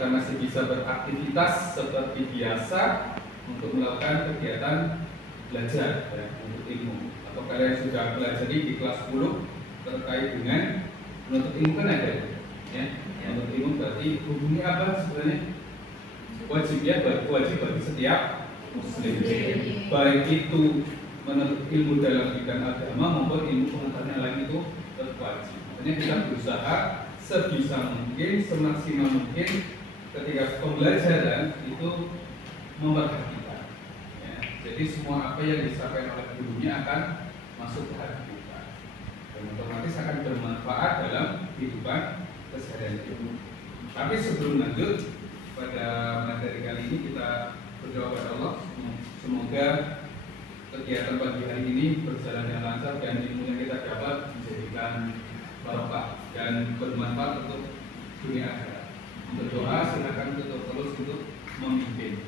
kita masih bisa beraktivitas seperti biasa untuk melakukan kegiatan belajar ya, untuk ilmu. Atau kalian sudah pelajari di kelas 10 terkait dengan menuntut ilmu kan ada ya. Menuntut ilmu berarti hukumnya apa sebenarnya? Wajib ya, wajib bagi setiap muslim. Baik itu menuntut ilmu dalam bidang agama maupun ilmu pengetahuan yang lain itu wajib. Makanya kita berusaha sebisa mungkin, semaksimal mungkin ketika pembelajaran itu memperhatikan. Ya, jadi semua apa yang disampaikan oleh gurunya akan masuk ke hati kita dan otomatis akan bermanfaat dalam kehidupan keseharian kita. Tapi sebelum lanjut pada materi kali ini kita berdoa kepada Allah semoga kegiatan pagi hari ini berjalan dengan lancar dan ilmu yang kita dapat menjadikan barokah dan bermanfaat untuk dunia akhirat. Untuk doa silakan tutup terus untuk memimpin.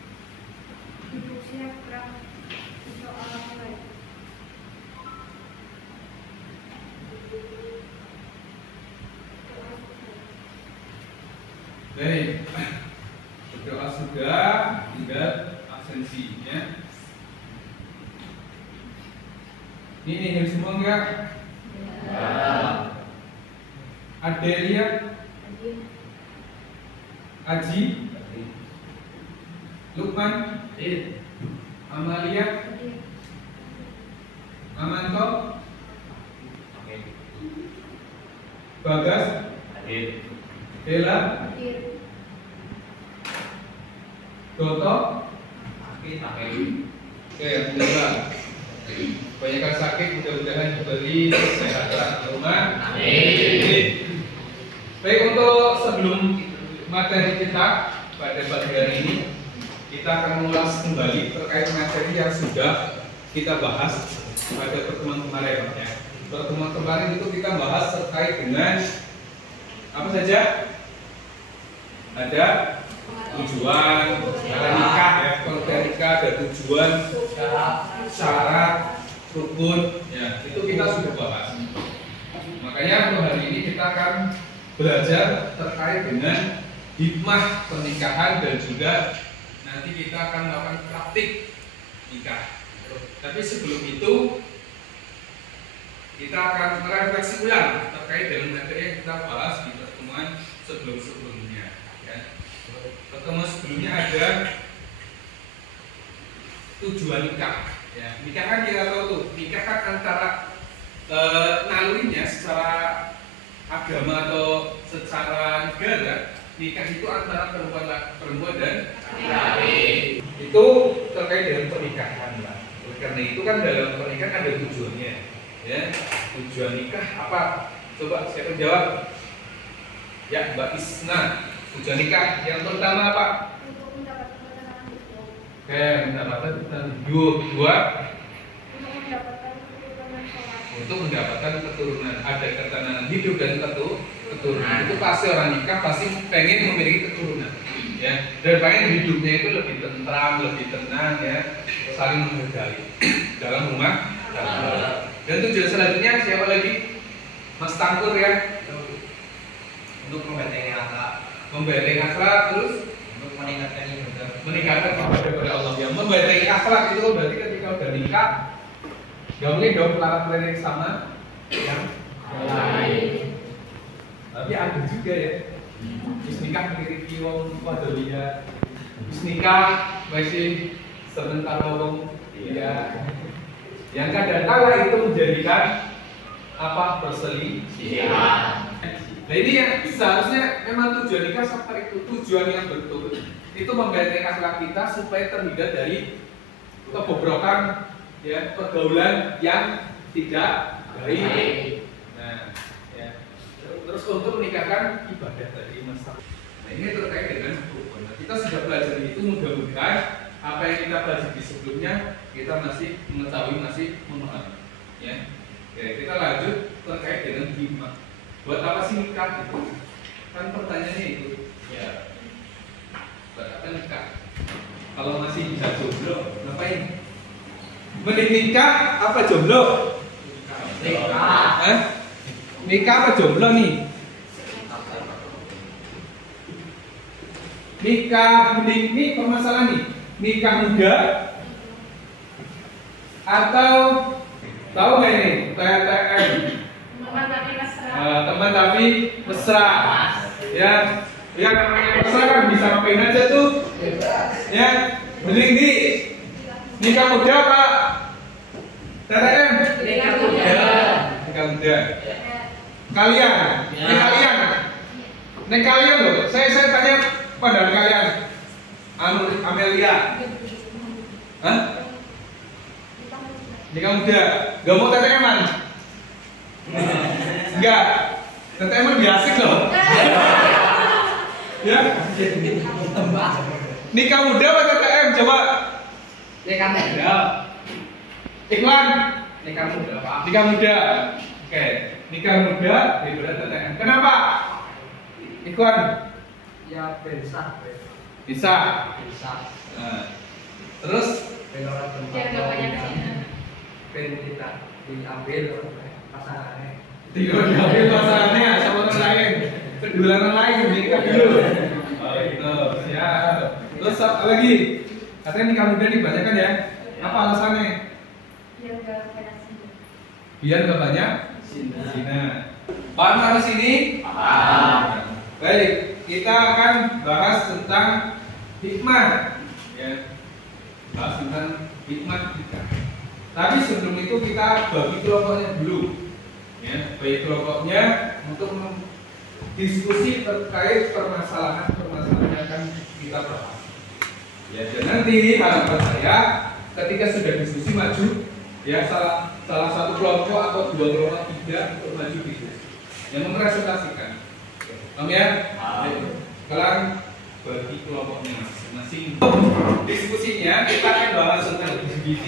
Baik, berdoa sudah, tinggal absensi ya. Ini yang semua enggak? Ya. Adelia, Aji, Lukman, Amalia, Amanto, Bagas, Bella, Doto, oke, alhamdulillah. Kebanyakan sakit mudah-mudahan diberi kesehatan rumah. Amin. Baik, untuk sebelum materi kita pada pagi hari ini kita akan mengulas kembali terkait materi yang sudah kita bahas pada pertemuan kemarin ya. Pertemuan kemarin itu kita bahas terkait dengan apa saja? Ada tujuan, cara nikah ya, kalau nikah ada tujuan, syarat, rukun ya, itu kita sudah bahas. Makanya untuk hari ini kita akan belajar terkait dengan hikmah pernikahan dan juga nanti kita akan melakukan praktik nikah. Tapi sebelum itu kita akan merefleksi ulang terkait dengan materi yang kita bahas di pertemuan sebelumnya. Ya. Pertemuan sebelumnya ada tujuan nikah. Ya, nikah kan kita tahu tuh, nikah kan antara nalurinya secara agama atau secara negara, nikah itu antara perempuan dan laki-laki. Itu terkait dengan pernikahan lah. Oleh karena itu kan dalam pernikahan ada tujuannya. Ya, tujuan nikah apa? Coba siapa jawab? Ya, Mbak Isna. Tujuan nikah yang pertama apa? Untuk mendapatkan ketenangan hidup. Oke, mendapatkan ketenangan hidup. Dua, untuk mendapatkan keturunan. Ada ketenangan hidup dan keturunan. Itu pasti orang nikah pasti pengen memiliki keturunan. Ya, dan pengen hidupnya itu lebih tentram, lebih tenang ya, saling menghargai dalam rumah tangga. Dan tujuan selanjutnya siapa lagi? Mas Tangkur ya. Untuk membentengi akhlak, terus untuk meningkatkan ibadah, meningkatkan ibadah kepada Allah. Yang membentengi akhlak itu berarti ketika udah nikah gak boleh dong pelarat-pelarat yang sama yang lain. Tapi ada juga ya, bis nikah memiliki wong wadolia, bis nikah masih sebentar wong ya, yang kadang-kala itu menjadikan apa perselisihan. Nah ini yang seharusnya memang tujuan nikah seperti itu, tujuan yang betul itu membentengi akhlak kita supaya terhindar dari kebobrokan ya, pergaulan yang tidak baik. Nah, ya. Terus untuk menikahkan ibadah tadi masalah. Nah ini terkait dengan rukun. Nah, kita sudah belajar itu, mudah-mudahan apa yang kita pelajari sebelumnya kita masih mengetahui, masih memahami. Ya, kita lanjut terkait dengan hikmah. Buat apa sih nikah itu? Kan pertanyaannya itu. Ya, buat apa nikah? Kalau masih bisa jomblo, ngapain? Mending nikah apa jomblo? Nikah. Nikah apa jomblo nih? nikah ini permasalahan nih, nikah muda atau tahu nggak ini TTM? Teman tapi mesra. Teman tapi mesra, ya. Ya namanya mesra kan bisa ngapain aja tuh, ya. Mending di nikah muda apa TTM? Nikah muda. Nikah muda. Kalian, ini kalian, ini kalian loh. Saya tanya pada kalian, Amelia, hah? Nikah muda, gak mau TTM-an? Enggak, TTM-an lebih asik loh. Ya, nikah muda apa TTM? Coba. Nikah muda. Iklan. Nikah muda, Pak. Nikah muda. Oke, nikah muda daripada TTM. Kenapa? Iklan. Ya bisa. Bisa. Bisa. Nah, terus Biar gak banyak sih. kita diambil pasangannya. diambil pasangannya sama orang lain. Kedua orang lain nikah dulu. Oh itu, siap. Terus apa lagi? Katanya nikah muda nih banyak kan ya? Apa alasannya? Biar gak banyak sih. Biar gak banyak zina. Paham harus ini? Paham. Baik, kita akan bahas tentang hikmah, ya. Bahas tentang hikmah nikah. Tapi sebelum itu kita bagi kelompoknya dulu, ya. Bagi kelompoknya untuk diskusi terkait permasalahan-permasalahan yang akan kita bahas. Ya, dan nanti harapan saya ketika sudah diskusi maju, ya salah satu kelompok atau dua kelompok tiga untuk maju diskusi yang mempresentasikan. Paham ya? Ayo. Sekarang bagi kelompoknya masing-masing. Diskusinya kita akan bahas tentang LGBT,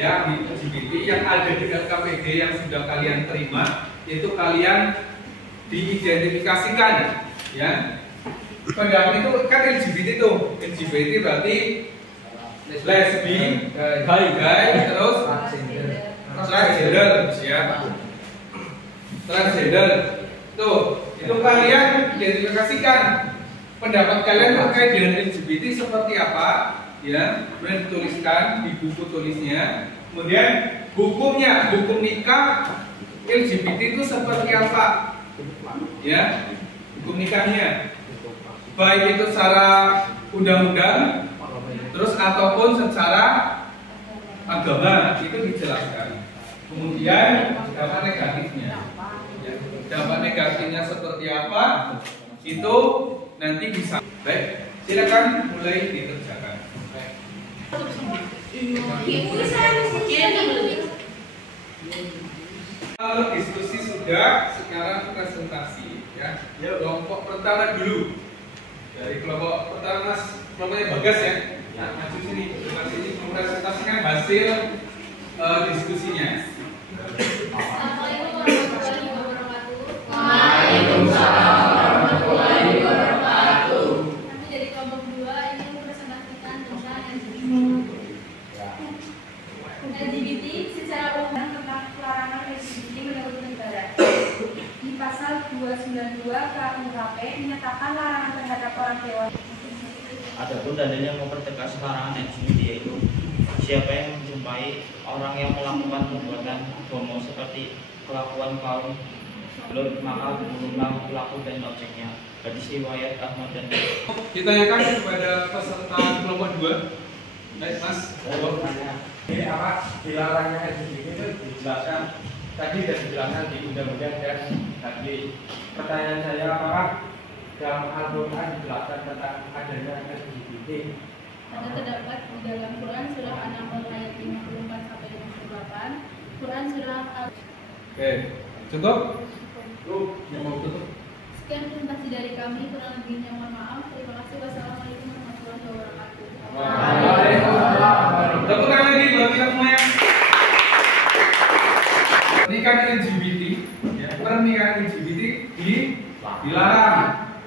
ya, LGBT yang ada di KPG yang sudah kalian terima, itu kalian diidentifikasikan, ya. Pendapat itu kan LGBT itu, LGBT berarti lesbi, gay, terus transgender, ya. Transgender, tuh, itu kalian identifikasikan pendapat kalian terkait dengan LGBT seperti apa, ya. Kemudian dituliskan di buku tulisnya. Kemudian hukumnya, hukum nikah LGBT itu seperti apa, ya. Hukum nikahnya, baik itu secara undang-undang, terus ataupun secara agama itu dijelaskan. Kemudian dampak negatifnya, ya. Dampak negatifnya seperti apa itu nanti bisa. Baik, silakan mulai dikerjakan. Kalau diskusi sudah, sekarang presentasi, ya. Kelompok pertama dulu. Dari kelompok pertama, kelompoknya Bagas ya. Nah, maju sini, mempresentasikan hasil diskusinya. Assalamualaikum warahmatullahi wabarakatuh. Waalaikumsalam warahmatullahi wabarakatuh. Kami dari kelompok 2 ingin mempresentasikan tentang LGBT secara umum tentang pelarangan LGBT menurut negara. Di pasal 292 KUHP menyatakan larangan terhadap orang dewasa. Adapun dalil yang mempertegas larangan LGBT yaitu siapa yang menjumpai orang yang melakukan perbuatan homo seperti kelakuan kaum belum maka bunuhlah pelaku dan objeknya. Hadis riwayat Ahmad dan Ditanyakan kepada peserta kelompok 2. Baik, Mas. Ini apa dilarangnya LGBT itu dijelaskan tadi sudah dijelaskan di undang-undang dan hadis. Pertanyaan saya, apakah dalam Al-Quran dijelaskan tentang adanya LGBT? Ada terdapat di dalam Quran surah An-Nahl ayat 54 sampai 58, Quran surah Al. Oke, cukup? Yang mau tutup? Sekian presentasi dari kami, kurang lebihnya mohon maaf. Terima kasih. Wassalamualaikum warahmatullahi wabarakatuh. Tepuk tangan lagi buat kita semuanya. Pernikahan LGBT, ya, pernikahan LGBT dilarang,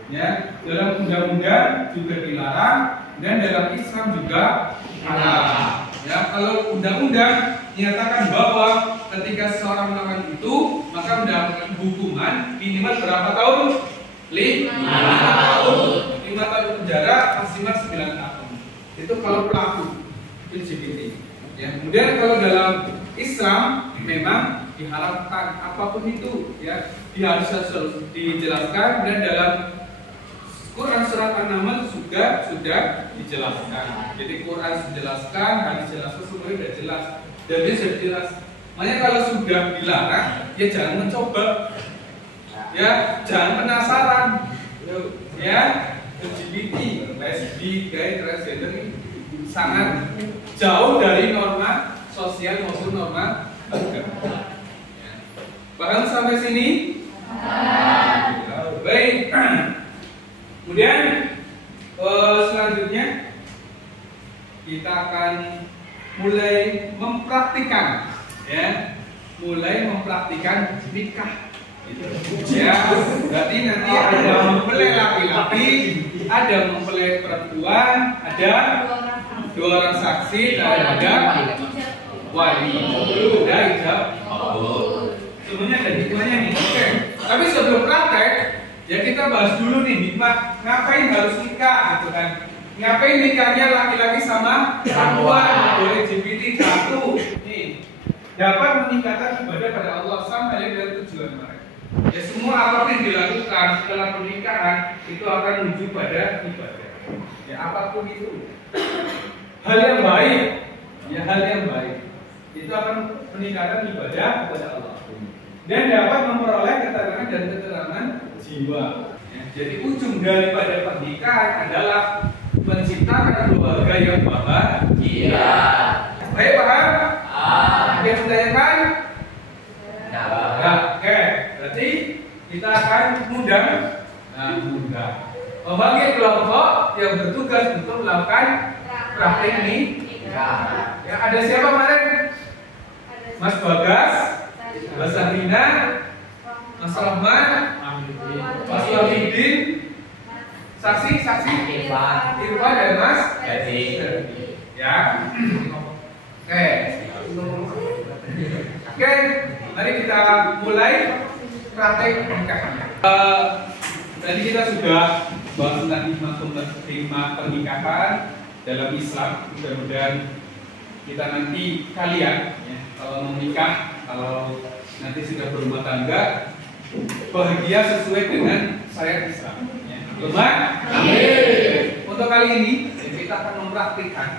ya, dalam undang-undang juga dilarang dan dalam Islam juga haram. Ya, kalau undang-undang menyatakan bahwa ketika seorang melakukan itu maka mendapatkan hukuman minimal berapa tahun? 5 tahun. 5 tahun penjara dua pelaku LGBT. Ya, kemudian kalau dalam Islam memang diharapkan apapun itu ya harus dijelaskan, dan dalam Quran surat An-Naml sudah dijelaskan. Jadi Quran dijelaskan, hadis dijelaskan, semuanya sudah jelas. Dan dia sudah jelas. Makanya kalau sudah dilarang, ya jangan mencoba. Ya, jangan penasaran. Ya, LGBT, lesbi, gay, transgender ini sangat jauh dari norma sosial maupun norma agama. Paham sampai sini? Baik. Kemudian selanjutnya kita akan mulai mempraktikkan, ya, nikah. Ya, berarti nanti ada mempelai laki-laki, ada mempelai perempuan, ada dua orang saksi, dan ada wali, ada ijab kabul. Semuanya ada hikmahnya nih. Oke. Tapi sebelum praktek, ya kita bahas dulu nih hikmah ngapain harus nikah gitu kan. Ngapain nikahnya laki-laki sama perempuan, boleh LGBT satu. Nih, dapat meningkatkan ibadah pada Allah sampai dari tujuan mereka. Ya semua apapun yang dilakukan setelah pernikahan itu akan menuju pada ibadah. Ya apapun itu, hal yang baik, ya hal yang baik itu akan meningkatkan ibadah kepada Allah dan dapat memperoleh ketenangan dan ketenangan jiwa. Ya, jadi ujung daripada pernikahan adalah menciptakan keluarga yang bahagia. Baik, paham? Ada yang menanyakan? Nah, oke. Berarti kita akan mudah. Membagi kelompok yang bertugas untuk melakukan praktek ini. Ya, ada siapa kemarin? Mas Bagas, Mas Sabrina, Mas Rahman, Mas Wahidin, saksi Irfan dan Mas Edi. Ya. Oke, mari kita mulai praktek pernikahannya. Tadi kita sudah bahas tentang hikmah pernikahan dalam Islam. Mudah-mudahan kita nanti kalian ya, kalau menikah, kalau nanti sudah berumah tangga, bahagia sesuai dengan syariat Islam. Ya. Amin. Untuk kali ini ya, kita akan mempraktikkan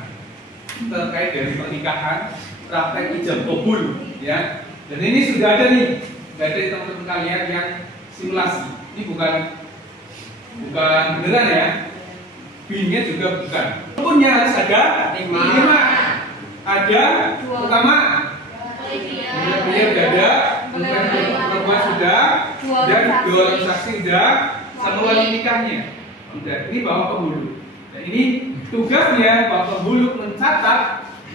terkait dari pernikahan, praktek ijab kabul, ya. Dan ini sudah ada nih dari teman-teman kalian yang simulasi. Ini bukan beneran ya. Binnya juga bukan. Rukunnya harus ada 5. Ada pertama pria sudah ada, perempuan sudah, dan 2 orang saksi sudah, sama wali nikahnya. Sudah. Ini bapak penghulu. Dan ini tugasnya bapak penghulu mencatat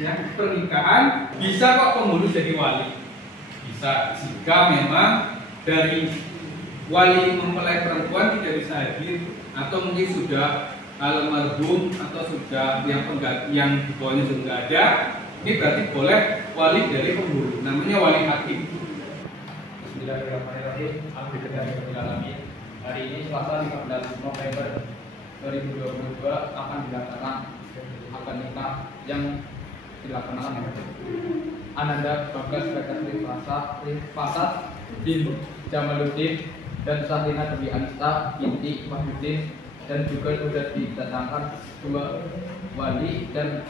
ya pernikahan. Bisa kok penghulu jadi wali. Bisa jika memang dari wali mempelai perempuan tidak bisa hadir, atau mungkin sudah almarhum atau sudah yang di bawahnya sudah ada, ini berarti boleh wali dari penghulu, namanya wali hakim. Bismillahirrahmanirrahim. Alhamdulillahirrahmanirrahim. Hari ini Selasa 15 November 2022 akan dilaksanakan akad nikah yang dilaksanakan Ananda Bagas Bekasi Fasad bin Jamaluddin dan Sahrina Dewi Anista binti Wahyudin, dan juga sudah didatangkan 2 wali dan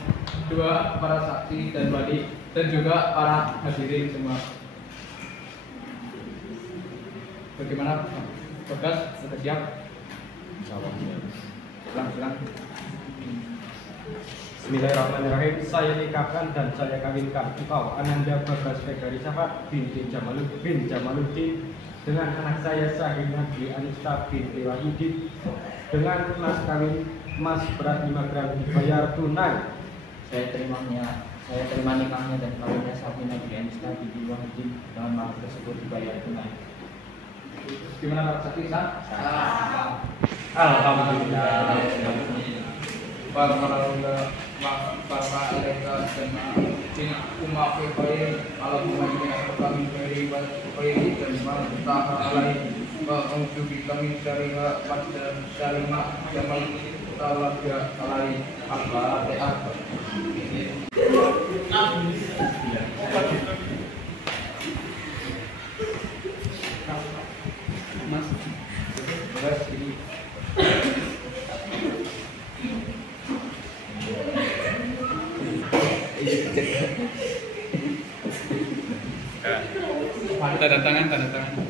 2 para saksi dan wali dan juga para hadirin semua. Bagaimana Bagas, sudah siap? Silang. Bismillahirrahmanirrahim. Saya nikahkan dan saya kawinkan engkau Ananda Bagas Bekari Syafat binti Jamaluddin dengan anak saya Sahrina Dewi Anista binti Wahyudin dengan mas kawin emas berat 5 gram dibayar tunai. Saya terima nikahnya dan kawinnya Sahrina Dewi Anista binti Wahyudin dengan mahar tersebut dibayar tunai. Gimana Pak Saksi? Alhamdulillah. Barka ilaika jannah umma fi khair Allahumma inni as'aluka min khairi wa khairi dan ma taha alaihi A'udzu billahi min syarriha pada syarriha jamal talaga alai al-fatihah. Mas, beras ini. Tanda tangan, tanda tangan.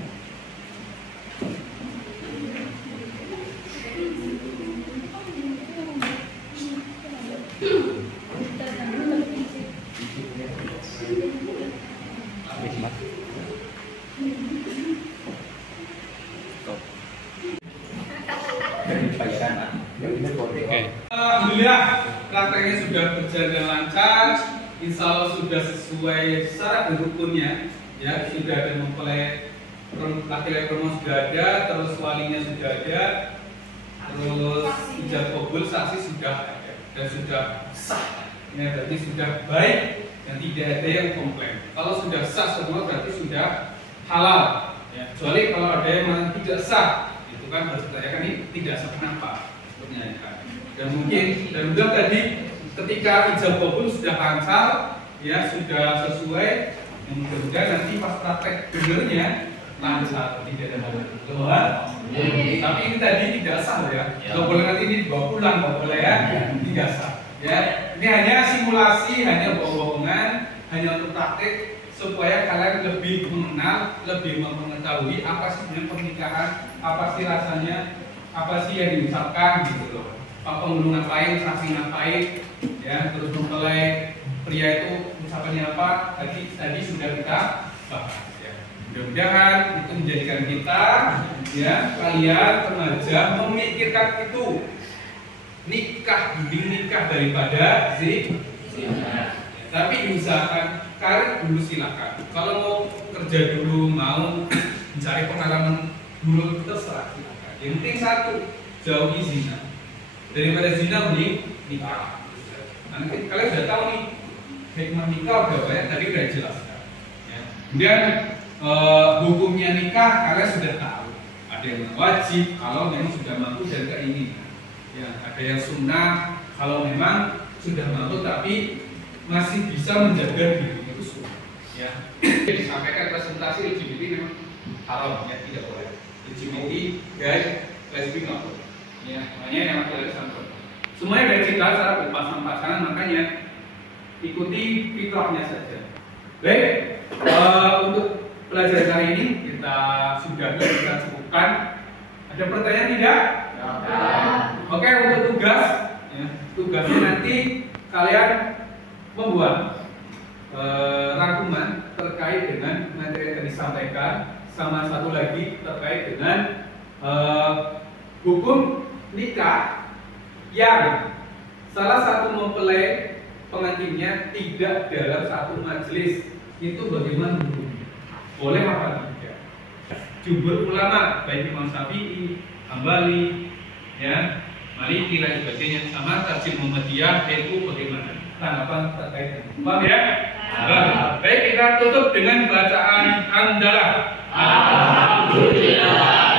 Alhamdulillah prakteknya sudah berjalan lancar, insya Allah sudah sesuai syarat dan rukunnya. Ya, sudah ada mempelai laki-laki perempuan sudah ada, terus walinya sudah ada, terus ijab kabul saksi sudah ada dan sudah sah. Ya, berarti sudah baik dan tidak ada yang komplain. Kalau sudah sah semua berarti sudah halal. Ya, kecuali kalau ada yang tidak sah, itu kan harus ditanyakan ini tidak sah kenapa? Dan mungkin dan juga tadi ketika ijab kabul sudah lancar, ya sudah sesuai. Mudah-mudahan nanti pas praktek benernya lancar, tidak ada hal tapi ini tadi tidak sah ya. Nggak boleh nanti ini dibawa pulang, nggak boleh ya. Tidak sah. Ya, ini hanya simulasi, hanya bohongan, hanya untuk praktek supaya kalian lebih mengenal, lebih mengetahui apa sih sebenarnya pernikahan, apa sih rasanya, apa sih yang diucapkan gitu loh. Penghulu ngapain, saksi ngapain, ya terus mempelai pria itu ucapannya apa tadi sudah kita bahas ya. Mudah-mudahan itu menjadikan kita ya kalian remaja memikirkan itu nikah mending nikah daripada zina. Tapi diusahakan karir dulu silakan. Kalau mau kerja dulu, mau mencari pengalaman dulu terserah silakan. Yang penting satu, jauhi zina. Daripada zina mending nikah. Nanti kalian sudah tahu nih hikmah nikah udah banyak tadi udah jelaskan. Ya. Kemudian hukumnya nikah kalian sudah tahu. Ada yang wajib kalau memang sudah mampu dan keinginan. Ya, ada yang sunnah kalau memang sudah mampu tapi masih bisa menjaga diri itu sunnah. Ya. Disampaikan presentasi LGBT memang haram ya, tidak boleh. LGBT guys, lesbi nggak boleh. Ya, makanya yang laki-laki sama semuanya dari kita cara berpasangan-pasangan, makanya ikuti fitrahnya saja. Baik, untuk pelajaran kali ini kita sudah kita cukupkan. Ada pertanyaan tidak? Ya. Oke, untuk tugas, ya, tugasnya nanti kalian membuat rangkuman terkait dengan materi yang disampaikan, sama satu lagi terkait dengan hukum nikah yang salah satu mempelai pengantinnya tidak dalam satu majelis, itu bagaimana hukumnya? Boleh apa tidak? Jumhur ulama baik Imam Syafi'i, Hambali, ya, Maliki dan sebagainya, sama Tarjih Muhammadiyah itu bagaimana? Tanggapan terkait dengan paham ya? Baik, kita tutup dengan bacaan hamdalah. Alhamdulillah.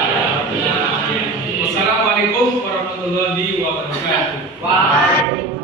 Wassalamualaikum warahmatullahi wabarakatuh.